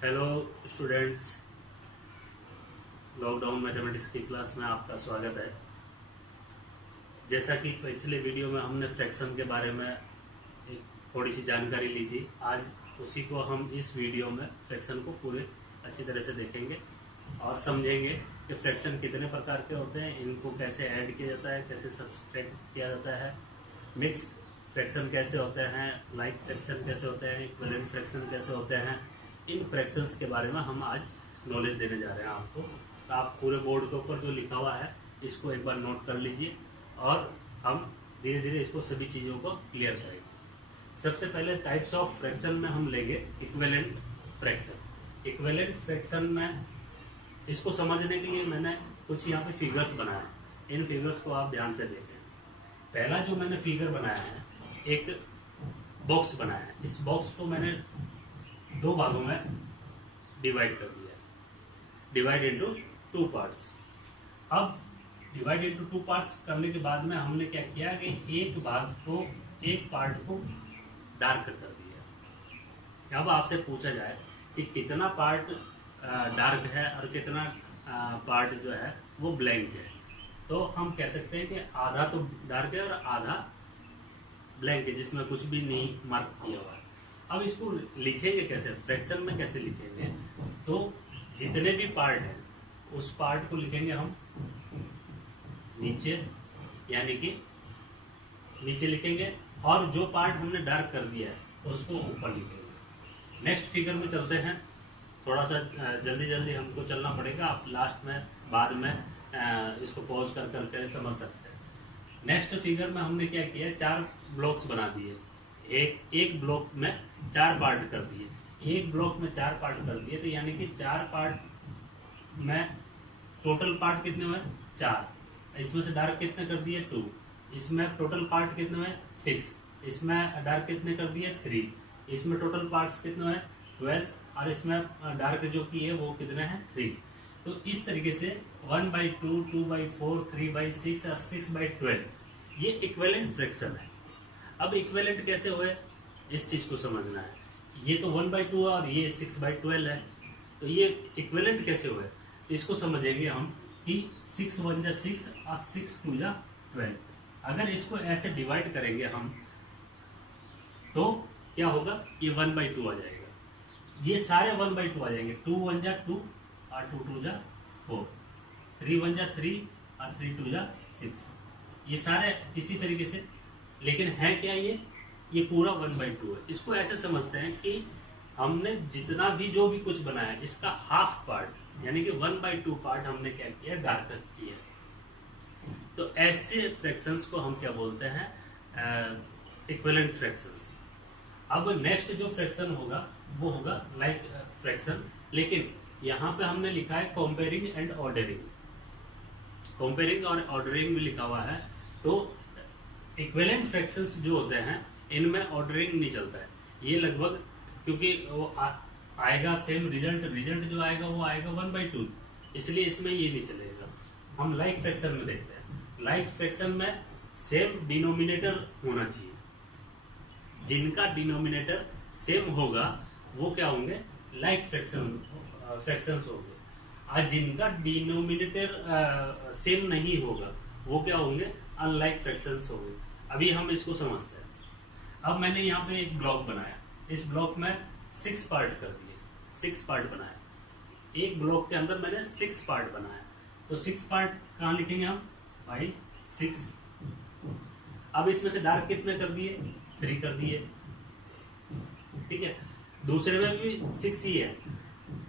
Hello students, lockdown mathematics की class में आपका स्वागत है। जैसा कि पिछले वीडियो में हमने फ्रैक्शन के बारे में एक थोड़ी सी जानकारी ली थी, आज उसी को हम इस वीडियो में फ्रैक्शन को पूरे अच्छी तरह से देखेंगे और समझेंगे कि फ्रैक्शन कितने प्रकार के होते हैं, इनको कैसे ऐड किया जाता है, कैसे सब्सट्रैक्ट किया जाता है, मिक्स फ्रैक्शन कैसे होते हैं, लाइक फ्रैक्शन कैसे होते हैं, इक्विवेलेंट फ्रैक्शन कैसे होते हैं। इन फ्रैक्शंस के बारे में हम आज नॉलेज देने जा रहे हैं आपको। तो आप पूरे बोर्ड के ऊपर जो लिखा हुआ है इसको एक बार नोट कर लीजिए और हम धीरे धीरे इसको सभी चीज़ों को क्लियर करेंगे। सबसे पहले टाइप्स ऑफ फ्रैक्शन में हम लेंगे इक्विवेलेंट फ्रैक्शन। इक्विवेलेंट फ्रैक्शन में इसको समझने के लिए मैंने कुछ यहाँ पे फिगर्स बनाए हैं। इन फिगर्स को आप ध्यान से देखें। पहला जो मैंने फिगर बनाया है, एक बॉक्स बनाया है। इस बॉक्स को मैंने दो भागों में डिवाइड कर दिया है, डिवाइड इनटू टू पार्ट्स। अब डिवाइड इनटू टू पार्ट्स करने के बाद में हमने क्या किया कि एक पार्ट को डार्क कर दिया। अब आपसे पूछा जाए कि कितना पार्ट डार्क है और कितना पार्ट जो है वो ब्लैंक है, तो हम कह सकते हैं कि आधा तो डार्क है और आधा ब्लैंक है, जिसमें कुछ भी नहीं मार्क किया हुआ है। अब इसको लिखेंगे कैसे, फ्रैक्शन में कैसे लिखेंगे? तो जितने भी पार्ट हैं उस पार्ट को लिखेंगे हम नीचे, यानी कि नीचे लिखेंगे, और जो पार्ट हमने डार्क कर दिया है उसको ऊपर लिखेंगे। नेक्स्ट फिगर में चलते हैं। थोड़ा सा जल्दी जल्दी हमको चलना पड़ेगा, आप लास्ट में बाद में इसको पॉज कर करके समझ सकते हैं। नेक्स्ट फिगर में हमने क्या किया, चार ब्लॉक्स बना दिए। एक ब्लॉक में चार पार्ट कर दिए, एक ब्लॉक में चार पार्ट कर दिए, तो यानी कि चार पार्ट में टोटल पार्ट कितने हुए, चार। इसमें से डार्क कितने कर दिए, 2। इसमें टोटल पार्ट कितने हुए, 6। इसमें डार्क कितने कर दिए, 3। इसमें टोटल पार्ट्स कितने हुए, 12। और इसमें डार्क जो की है वो कितने हैं, 3। तो इस तरीके से 1/2, 2/4, 3/6 और 6/12 ये इक्विवेलेंट फ्रैक्शन है। अब इक्विवेलेंट कैसे हुए इस चीज को समझना है। ये तो 1/2 है और ये 6/12 है, तो ये इक्विवेलेंट कैसे हुए तो इसको समझेंगे हम कि 6 1 जा 6 और 6 2 जा 12। अगर इसको ऐसे डिवाइड करेंगे हम तो क्या होगा, ये 1/2 आ जाएगा। ये सारे 1/2 आ जाएंगे। 2 1 जा 2 और 2 2 जा 4, 3 1 जा 3 और 3 2 जा 6। ये सारे इसी तरीके से, लेकिन है क्या, ये पूरा 1/2 है। इसको ऐसे समझते हैं कि हमने जितना भी जो भी कुछ बनाया इसका हाफ पार्ट यानी कि 1/2 पार्ट हमने क्या किया, डार्क किया। तो ऐसे फ्रैक्शंस को हम क्या बोलते हैं, इक्विवेलेंट फ्रैक्शंस। अब नेक्स्ट जो फ्रैक्शन होगा वो होगा लाइक फ्रैक्शन, लेकिन यहाँ पे हमने लिखा है कंपेयरिंग एंड ऑर्डरिंग। कंपेयरिंग और ऑर्डरिंग भी लिखा हुआ है। तो इक्विवेलेंट फ्रैक्शंस जो होते हैं इनमें ऑर्डरिंग नहीं चलता है। ये लगभग, क्योंकि वो आएगा सेम रिजल्ट जो आएगा वो आएगा 1/2, इसलिए इसमें ये नहीं चलेगा। हम लाइक फ्रैक्शन में देखते हैं। लाइक फ्रैक्शन में सेम डिनोमिनेटर होना चाहिए। जिनका डिनोमिनेटर सेम होगा वो क्या होंगे, लाइक फ्रैक्शंस होंगे। और जिनका डिनोमिनेटर सेम नहीं होगा वो क्या होंगे, अनलाइक फ्रैक्शंस होंगे। अभी हम इसको समझते हैं। अब मैंने यहाँ पे एक ब्लॉक बनाया, इस ब्लॉक में 6 पार्ट कर दिए, 6 पार्ट बनाया। एक ब्लॉक के अंदर मैंने 6 पार्ट बनाया, तो 6 पार्ट कहाँ लिखेंगे हम, भाई 6। अब इसमें से डार्क कितने कर दिए, 3 कर दिए, ठीक है। दूसरे में भी 6 ही है,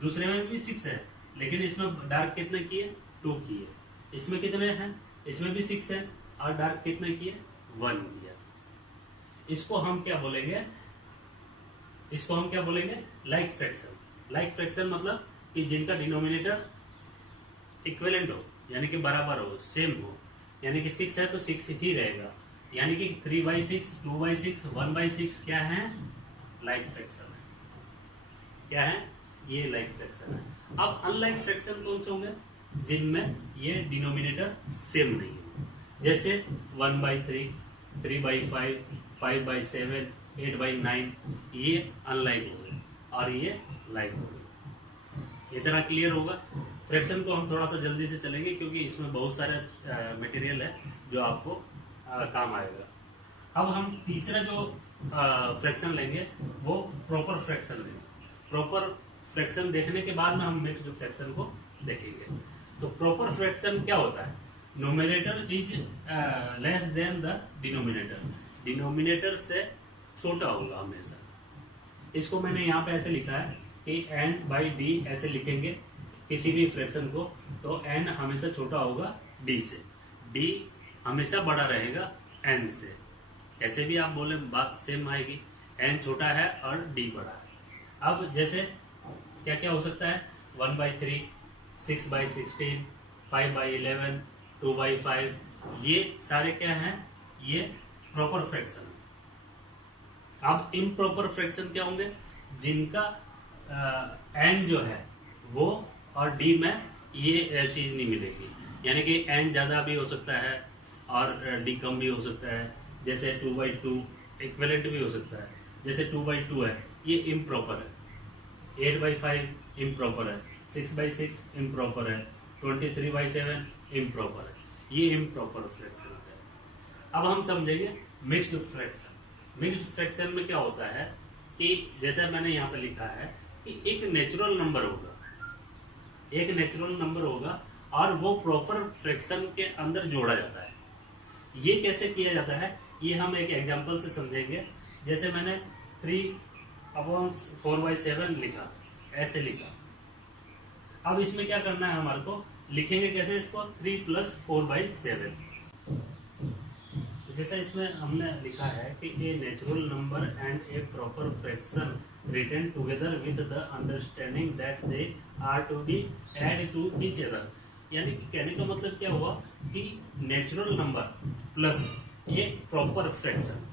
दूसरे में भी 6 है, लेकिन इसमें डार्क कितने किए, 2 किए। इसमें कितने हैं, इसमें भी 6 है और डार्क कितने किए, 1 किया। इसको हम क्या बोलेंगे, इसको हम क्या बोलेंगे, लाइक फ्रैक्शन। लाइक फ्रैक्शन मतलब कि जिनका डिनोमिनेटर इक्विवेलेंट हो, यानी कि बराबर हो, सेम हो। यानी कि 6 है तो 6 ही रहेगा, यानी कि 3/6, 2/6, 1/6 क्या है, लाइक फ्रैक्शन है। क्या है, ये लाइक फ्रैक्शन है। अब अनलाइक फ्रैक्शन कौन से होंगे, जिनमें ये डिनोमिनेटर सेम नहीं हो, जैसे 1/3, 3/5, 5/7, 8/9, ये अनलाइक हो गए और ये लाइक हो गए। इतना क्लियर होगा। फ्रैक्शन को हम थोड़ा सा जल्दी से चलेंगे क्योंकि इसमें बहुत सारे मटेरियल है जो आपको काम आएगा। अब हम तीसरा जो फ्रैक्शन लेंगे वो प्रॉपर फ्रैक्शन लेंगे। प्रॉपर फ्रैक्शन देखने के बाद में हम मिक्स्ड फ्रैक्शन को देखेंगे। तो प्रॉपर फ्रैक्शन क्या होता है? Numerator is less than the denominator, denominator से छोटा होगा हमेशा। इसको मैंने यहाँ पे ऐसे लिखा है कि n बाई डी ऐसे लिखेंगे किसी भी फ्रैक्शन को, तो n हमेशा छोटा होगा d से, d हमेशा बड़ा रहेगा n से। ऐसे भी आप बोले बात सेम आएगी, n छोटा है और d बड़ा है। अब जैसे क्या क्या हो सकता है? 1/3, 6/16, 5/11, 2/5, ये सारे क्या हैं? ये प्रॉपर फ्रैक्शन। अब इम्प्रॉपर फ्रैक्शन क्या होंगे? जिनका n जो है वो और d में ये चीज नहीं मिलेगी, यानी कि n ज्यादा भी हो सकता है और d कम भी हो सकता है। जैसे 2/2 इक्विवेलेंट भी हो सकता है, जैसे 2/2 है, ये इम्प्रॉपर है। 8/5 इम्प्रॉपर है, 6/6 इम्प्रॉपर है, 23/7 इम्प्रॉपर है, ये इम्प्रॉपर फ्रैक्शन है। अब हम समझेंगे मिक्स्ड फ्रैक्शन। मिक्स्ड फ्रैक्शन में क्या होता है कि जैसा मैंने यहाँ पे लिखा है कि एक नेचुरल नंबर होगा, एक नेचुरल नंबर होगा और वो प्रॉपर फ्रैक्शन के अंदर जोड़ा जाता है। ये कैसे किया जाता है ये हम एक एग्जांपल से समझेंगे। जैसे मैंने 3/4/7 लिखा, ऐसे लिखा। अब इसमें क्या करना है हमारे को? लिखेंगे कैसे इसको? 3 + 4/7। जैसा इसमें हमने लिखा है कि a natural number and a proper fraction written together with the understanding that they are to be add to each other. यानी कि कहने का मतलब क्या हुआ कि नेचुरल नंबर प्लस ये प्रॉपर फ्रैक्शन,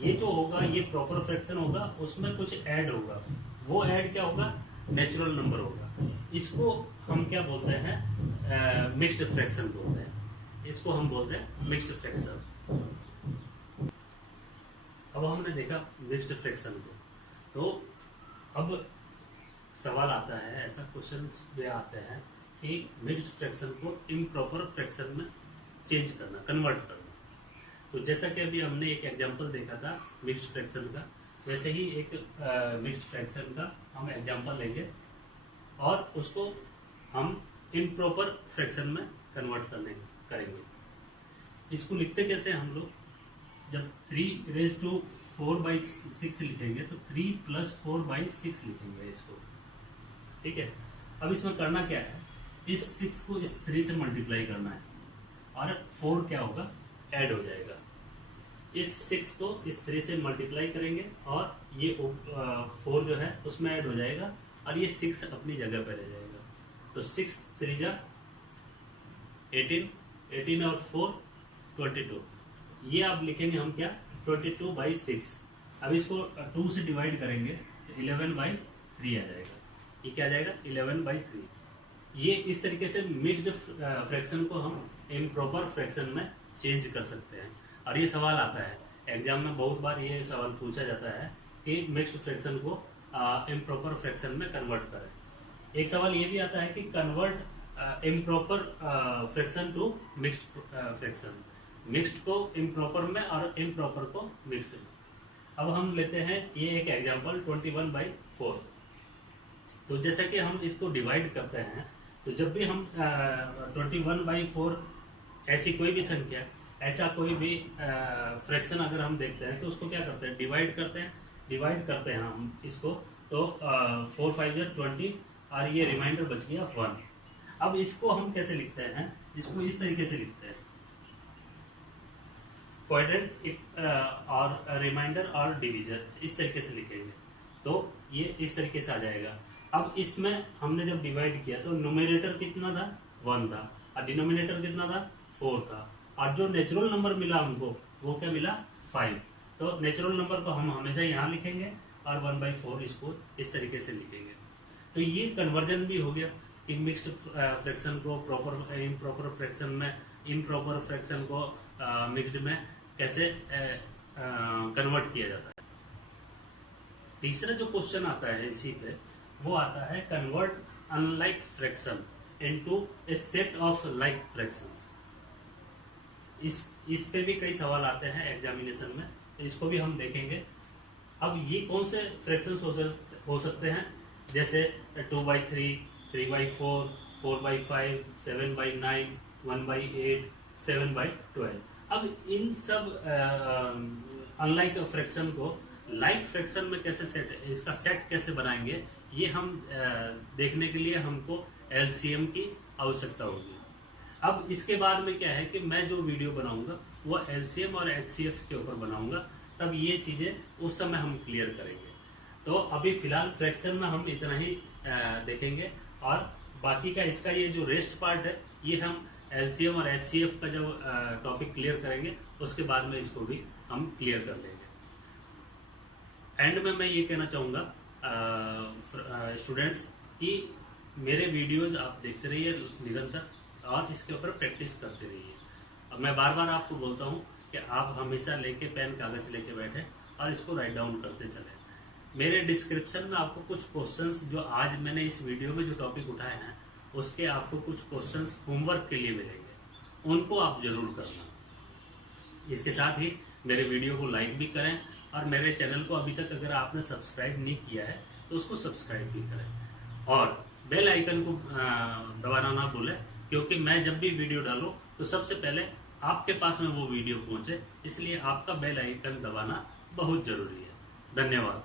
ये जो होगा ये प्रॉपर फ्रैक्शन होगा, उसमें कुछ ऐड होगा, वो ऐड क्या होगा? नेचुरल नंबर होगा। इसको हम क्या बोलते हैं? मिक्स्ड फ्रैक्शन बोलते हैं। इसको हम बोलते हैं मिक्स्ड फ्रैक्शन। अब हमने देखा मिक्स्ड फ्रैक्शन को, तो अब सवाल आता है, ऐसा क्वेश्चन भी आते हैं कि मिक्स्ड फ्रैक्शन को इम्प्रॉपर फ्रैक्शन में चेंज करना, कन्वर्ट करना। तो जैसा कि अभी हमने एक एग्जांपल देखा था मिक्स्ड फ्रैक्शन का, वैसे ही एक मिक्स्ड फ्रैक्शन का हम एग्जांपल लेंगे और उसको हम इम्प्रॉपर फ्रैक्शन में कन्वर्ट करेंगे। इसको लिखते कैसे हम लोग? जब 3⁴/6 लिखेंगे तो 3 + 4/6 लिखेंगे इसको, ठीक है। अब इसमें करना क्या है? इस 6 को इस 3 से मल्टीप्लाई करना है और 4 क्या होगा? ऐड हो जाएगा। इस 6 को इस 3 से मल्टीप्लाई करेंगे और ये 4 जो है उसमें ऐड हो जाएगा और ये 6 अपनी जगह पर रह जाएगा। तो 6 3 जा 18, 18 और 4 22। ये आप लिखेंगे हम क्या? 22/6। अब इसको 2 से डिवाइड करेंगे तो 11/3 आ जाएगा। ये क्या आ जाएगा? 11/3। ये इस तरीके से मिक्स्ड फ्रैक्शन को हम इम्प्रॉपर फ्रैक्शन में चेंज कर सकते हैं। और ये सवाल आता है एग्जाम में, बहुत बार ये सवाल पूछा जाता है कि मिक्स्ड फ्रैक्शन को इम्प्रॉपर फ्रैक्शन में कन्वर्ट करें। एक सवाल ये भी आता है कि convert improper fraction to mixed fraction, mixed को इम्प्रॉपर में और इम्प्रॉपर को मिक्स्ड में। अब हम लेते हैं ये एक एग्जांपल 21/4। तो जैसा कि हम इसको डिवाइड करते हैं, तो जब भी हम 21/4 ऐसी कोई भी संख्या, ऐसा कोई भी फ्रैक्शन अगर हम देखते हैं तो उसको क्या करते हैं? डिवाइड करते हैं हम इसको। तो 4 5 20 और ये रिमाइंडर बच गया 1। अब इसको हम कैसे लिखते हैं? इसको इस तरीके से लिखते हैं, क्वाड्रेंट और रिमाइंडर और डिवीजन, इस तरीके से लिखेंगे तो ये इस तरीके से आ जाएगा। अब इसमें हमने जब डिवाइड किया तो न्यूमरेटर कितना था? 1 था और डिनोमिनेटर कितना था? 4 था। और जो नेचुरल नंबर मिला हमको वो क्या मिला? 5। तो नेचुरल नंबर को हम हमेशा यहाँ लिखेंगे और 1/4 इसको इस तरीके से लिखेंगे। तो ये कन्वर्जन भी हो गया कि मिक्स्ड फ्रैक्शन को प्रॉपर इम्प्रॉपर फ्रैक्शन में, इम्प्रॉपर फ्रैक्शन को मिक्स्ड में कैसे कन्वर्ट किया जाता है। तीसरा जो क्वेश्चन आता है इसी पे, वो आता है convert unlike fraction into a set of like fractions। इस पे भी कई सवाल आते हैं एग्जामिनेशन में, तो इसको भी हम देखेंगे। अब ये कौन से फ्रैक्शंस हो सकते हैं, जैसे 2/3, 3/4, 4/5, 7/9, 1/8, 7/12। अब इन सब अनलाइक फ्रैक्शन को लाइक फ्रैक्शन में कैसे इसका सेट कैसे बनाएंगे, ये हम देखने के लिए हमको एलसीएम की आवश्यकता होगी। अब इसके बाद में क्या है कि मैं जो वीडियो बनाऊंगा वो एलसीएम और एचसीएफ के ऊपर बनाऊंगा, तब ये चीजें उस समय हम क्लियर करेंगे। तो अभी फिलहाल फ्रैक्शन में हम इतना ही देखेंगे, और बाकी का इसका ये जो रेस्ट पार्ट है ये हम एलसीएम और एचसीएफ का जब टॉपिक क्लियर करेंगे उसके बाद में इसको भी हम क्लियर कर लेंगे। एंड में मैं ये कहना चाहूँगा स्टूडेंट्स कि मेरे वीडियोस आप देखते रहिए निरंतर, और इसके ऊपर प्रैक्टिस करते रहिए। अब मैं बार बार आपको बोलता हूँ कि आप हमेशा लेके पेन कागज लेके बैठे और इसको राइट डाउन करते चले। मेरे डिस्क्रिप्शन में आपको कुछ क्वेश्चंस जो आज मैंने इस वीडियो में जो टॉपिक उठाए हैं उसके आपको कुछ क्वेश्चंस होमवर्क के लिए मिलेंगे, उनको आप जरूर करना। इसके साथ ही मेरे वीडियो को लाइक भी करें, और मेरे चैनल को अभी तक अगर आपने सब्सक्राइब नहीं किया है तो उसको सब्सक्राइब भी करें, और बेल आइकन को दबाना ना भूलें, क्योंकि मैं जब भी वीडियो डालूं तो सबसे पहले आपके पास में वो वीडियो पहुंचे, इसलिए आपका बेल आइकन दबाना बहुत जरूरी है। धन्यवाद।